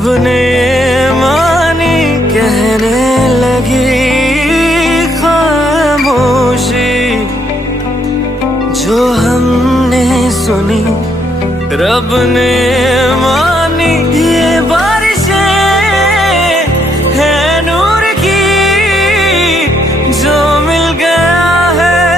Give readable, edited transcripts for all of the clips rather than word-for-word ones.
रब ने मानी कहने लगी खामोशी, जो हमने सुनी रब ने मानी। ये बारिशें है नूर की, जो मिल गया है,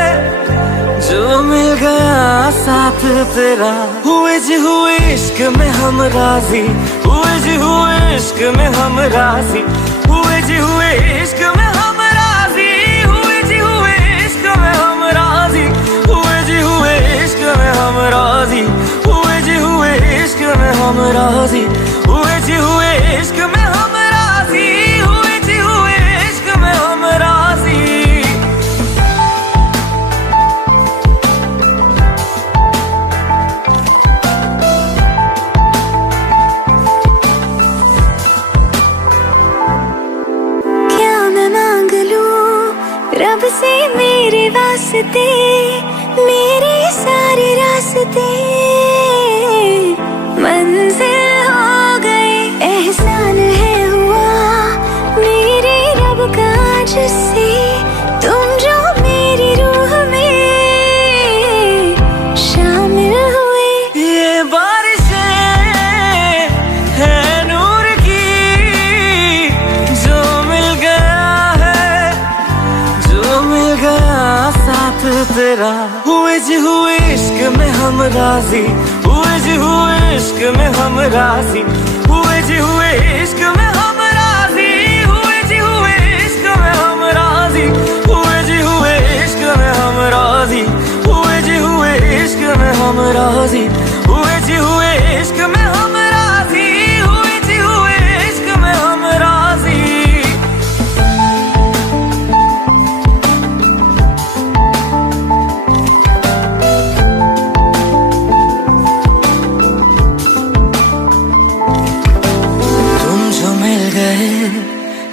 जो मिल गया साथ तेरा। हुए जी हुए इश्क में हम राजी, हुए जी हुए इश्क में हम राजी, हुए जी हुए इश्क में हम राजी, हुए जी हुए इश्क में हम राजी, हुए जी हुए इश्क में हम राजी, हुए जी हुए इश्क में हम राजी, हुए जी हुए इश्क में हम राजी, हुए जी हुए इश्क में हम राजी। रब से मेरे वास्ते, मेरे सारे रास्ते मंजिल हो गए। एहसान है हुआ मेरे रब का जिससे, तुम जो मेरी रूह में शामिल हुए। ये बारिशें है नूर की, जो मिल गया है, जो मिल गया साथ तेरा। हुए जी हुए इश्क में हम राजी, हुए जी हुए इश्क में हम राजी, हुए जी हुए इश्क में हम राजी, हुए जी हुए इश्क में हम राजी, हुए जी हुए इश्क में हम राजी, हुए जी हुए इश्क में हम राजी, हुए जी हुए इश्क में हम राजी, हुए जी हुए इश्क में हम राजी।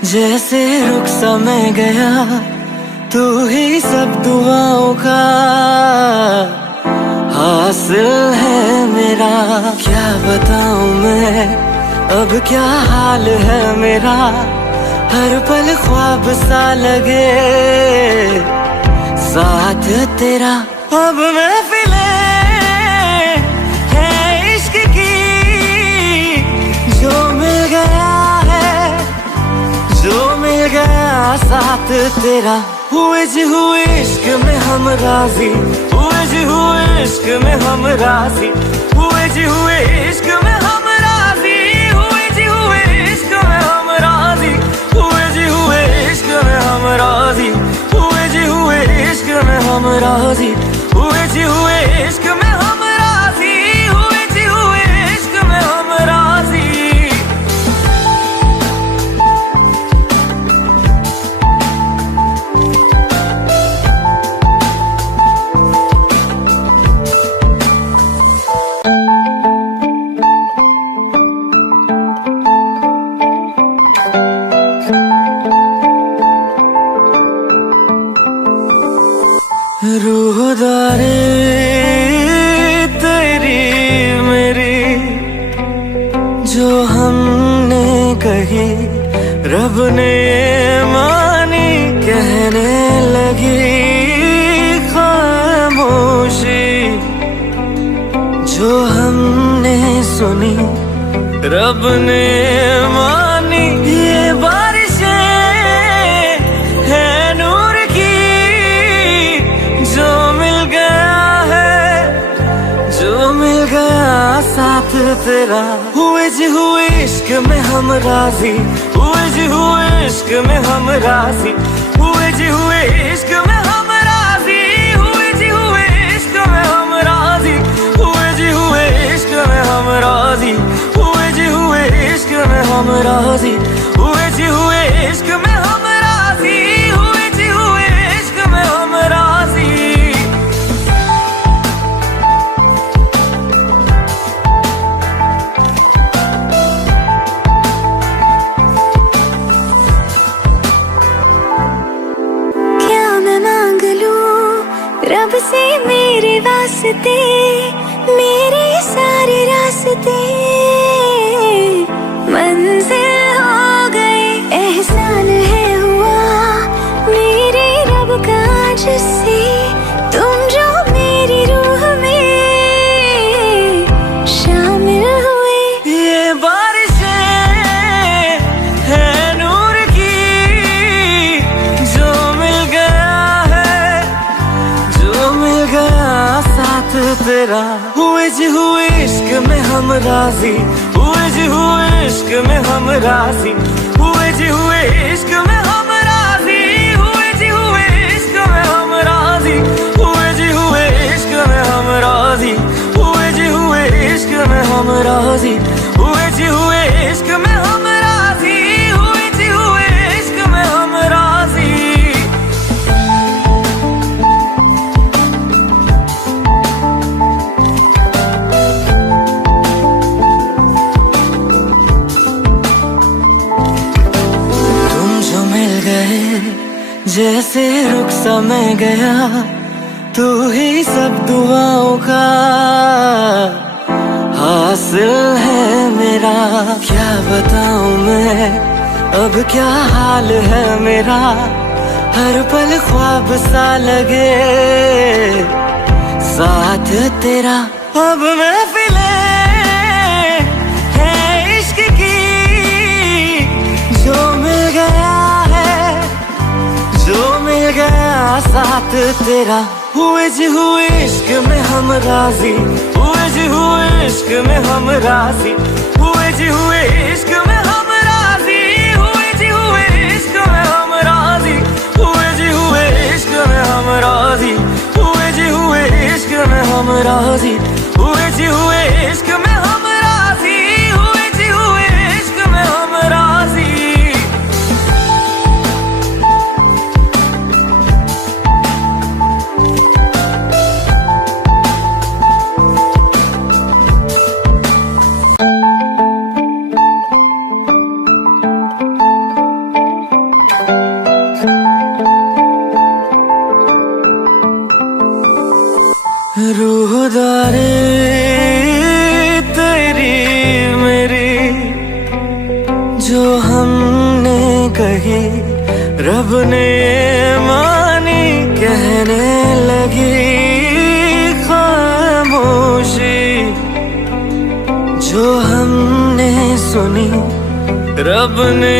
जैसे रुख सा मैं गया, तू ही सब दुआओं का हासिल है मेरा। क्या बताऊं मैं अब क्या हाल है मेरा, हर पल ख्वाब सा लगे साथ तेरा। अब महफिलें है इश्क की, जो मिल गया है, जो मिल गया साथ तेरा। हुए जी हुए इश्क में हम राजी, हुए जी हुए इश्क में हम राजी, हुए जी हुए इश्क में हम राजी, हुए जी हुए इश्क में हम राजी, हुए जी हुए इश्क में हम राजी, हुए जी हुए इश्क में हम राजी, हुए जी हुए इश्क में हम राजी, हुए जी हुए इश्क में हम राजी। रूहदारी तेरी मेरी, जो हमने कही रब ने मानी कहने लगी खामोशी, जो हमने सुनी रब ने मानी। ये बारिशें है नूर की, जो मिल गया है, जो मिल गया साथ तेरा। हुए जी हुए इश्क में हम राजी, हुए जी हुए इश्क में हम राजी, हुए जी हुए इश्क में हम राजी, हुए जी हुए इश्क में हम राजी, हुए जी हुए इश्क में हम राजी, हुए जी हुए इश्क में हम राजी, हुए जी हुए इश्क में हम राजी, हुए जी हुए इश्क में हम राजी। रब से मेरे वास्ते, मेरे सारे रास्ते तेरा। हुए जी हुए इश्क में हम राजी, हुए जी हुए इश्क में हम राजी, हुए जी हुए इश्क में हम राजी, हुए जी हुए इश्क में हम राजी, हुए जी हुए इश्क में हम राजी, हुए जी हुए इश्क में हम राजी, हुए जी हुए इश्क में हम राजी, हुए जी हुए इश्क में हम राजी। जैसे रुख सा मैं गया, तू ही सब दुआओं का हासिल है मेरा। क्या बताऊं मैं अब क्या हाल है मेरा, हर पल ख्वाब सा लगे साथ तेरा। अब महफिले है इश्क की, जो मिल गया जो मिल गया साथ तेरा। हुए जी हुए इश्क में हम राजी, हुए जी हुए इश्क में हम राजी, हुए जी हुए इश्क में हम राजी, हुए जी हुए इश्क में हम राजी, हुए जी हुए इश्क में हम राजी, हुए जी हुए इश्क में हम राजी, हुए जी हुए इश्क में हम राजी, हुए जी हुए इश्क में हम राजी। रूहदारी तेरी मेरी जो हमने कही, रब ने मानी कहने लगी खामोशी। जो हमने सुनी रब ने